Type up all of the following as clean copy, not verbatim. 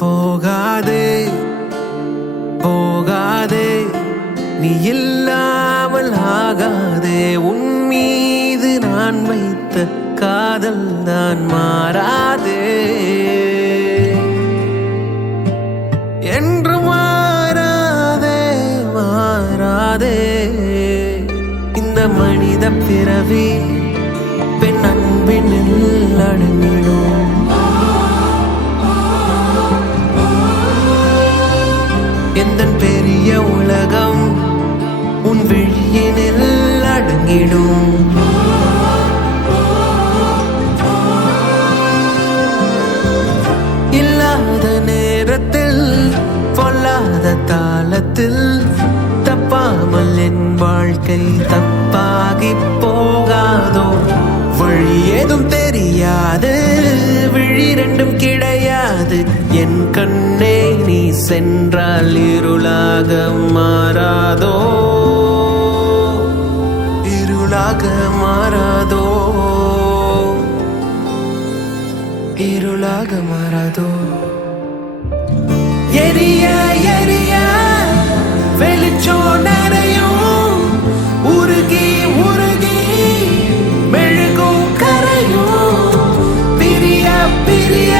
போகாதே போகாதே நீ இல்லாமல் ஆகாதே. உன் மீது நான் வைத்த காதல் தான் மாறாதே என்று மாறாதே மாறாதே. இந்த மனித பிறவி பெண் அன்பினில் அடங்கிடும். எந்தன் பெரிய உலகம் உன் விழியினில் அடங்கிடும். இல்லாத நேரத்தில் பொல்லாத தாளத்தில் தப்பாமல் என் வாழ்க்கை தப்பாகி போகாதோ. வழி ஏதும் தெரியாது, விழி ரெண்டும் கிடையாது. என் கண்ணே நீ சென்றால் இருளாக மாறாதோ, இருளாக மாறாதோ, இருளாக மாறாதோ. எரிய எரிய வெளிச்சோ நிறையும், உருகி உருகி மெழுகும் கரையும். பிரிய பிரிய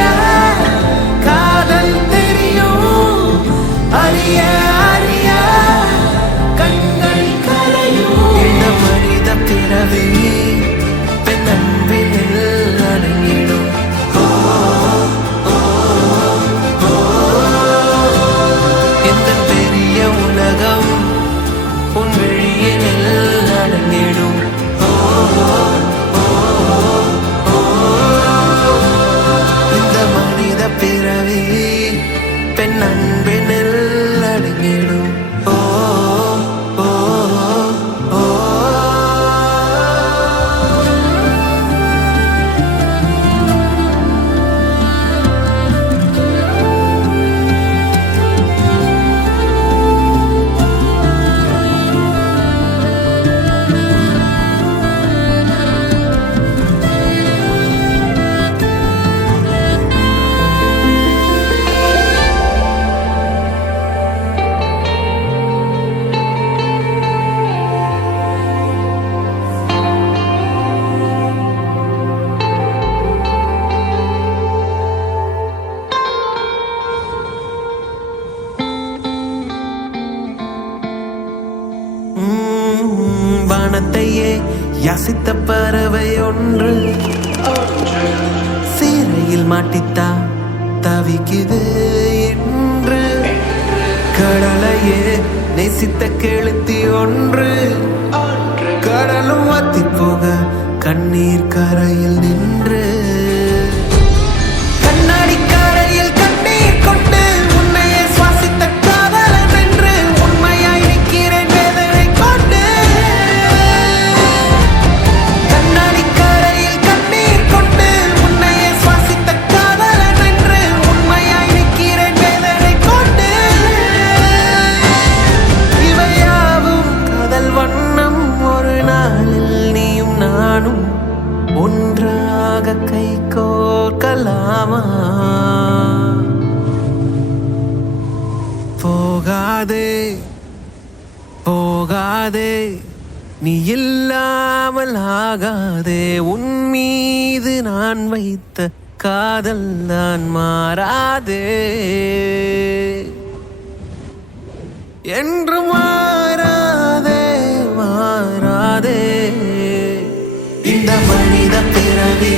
காதல் தெரியும், அறிய அறிய கண்கள் கரையும். இந்த மனித பிறவி பெண் அன்பினில் அடங்கிடும். எந்த பெரிய உலகம் உன் விழியினில் அடங்கிடும். இந்த மனித பிறவி பெண் அன்பினில் அடங்கிடும். வானத்தையே யாசித்த பறவை ஒன்று சீரையில் மாட்டித்தா தவிக்குது என்று. கடலையே நேசித்த கெளுத்தி ஒன்று கடலும் வாத்தி போக கண்ணீர் கரையில் நின்று. கண்ணாடி கரையில் கண்ணீர் கொண்டு உன்னையே சுவாசித்த காதலன் என்று உண்மையாய் நிற்கிறேன் வேதனை கொண்டு. கண்ணாடி கரையில் கண்ணீர் கொண்டு உன்னையே சுவாசித்த காதலன் என்று உண்மையாய் நிற்கிறேன் வேதனை கொண்டு. இவையாவும் காதல் வண்ணம், ஒரு நாளில் நீயும் நானும் ஒன்றாக கை கோர்க்கலாமா? போகாதே போகாதே நீ இல்லாமல் ஆகாதே. உன் மீது நான் வைத்த காதல் தான் மாறாதே என்று மாறாதே மாறாதே. இந்த மனித பிறவி